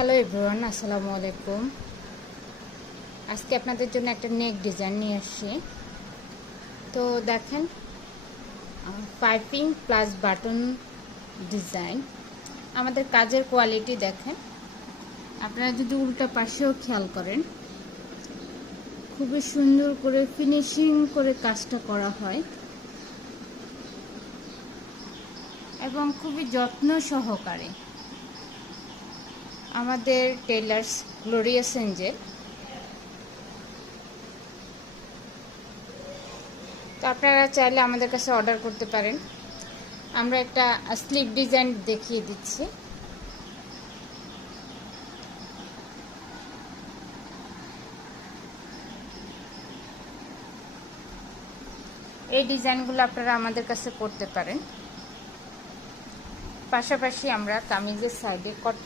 Hello everyone, আসসালামু আলাইকুম। আজকে আপনাদের জন্য একটা নেক ডিজাইন নিয়ে আসছি। তো দেখেন, পাইপিং প্লাস বাটন ডিজাইন। আমাদের কাজের কোয়ালিটি দেখেন, আপনারা যদি উল্টা পাশেও খেয়াল করেন, খুবই সুন্দর করে ফিনিশিং করে কাজটা করা হয় এবং খুবই যত্ন সহকারে। আমাদের টেলার্স গ্লোরিয়াস এঞ্জেল। তো আপনারা চাইলে আমাদের কাছে অর্ডার করতে পারেন। আমরা একটা স্লিভ ডিজাইন দেখিয়ে দিচ্ছি। এই ডিজাইনগুলো আপনারা আমাদের কাছে করতে পারেন। পাশাপাশি আমরা কামিজের সাইডে কট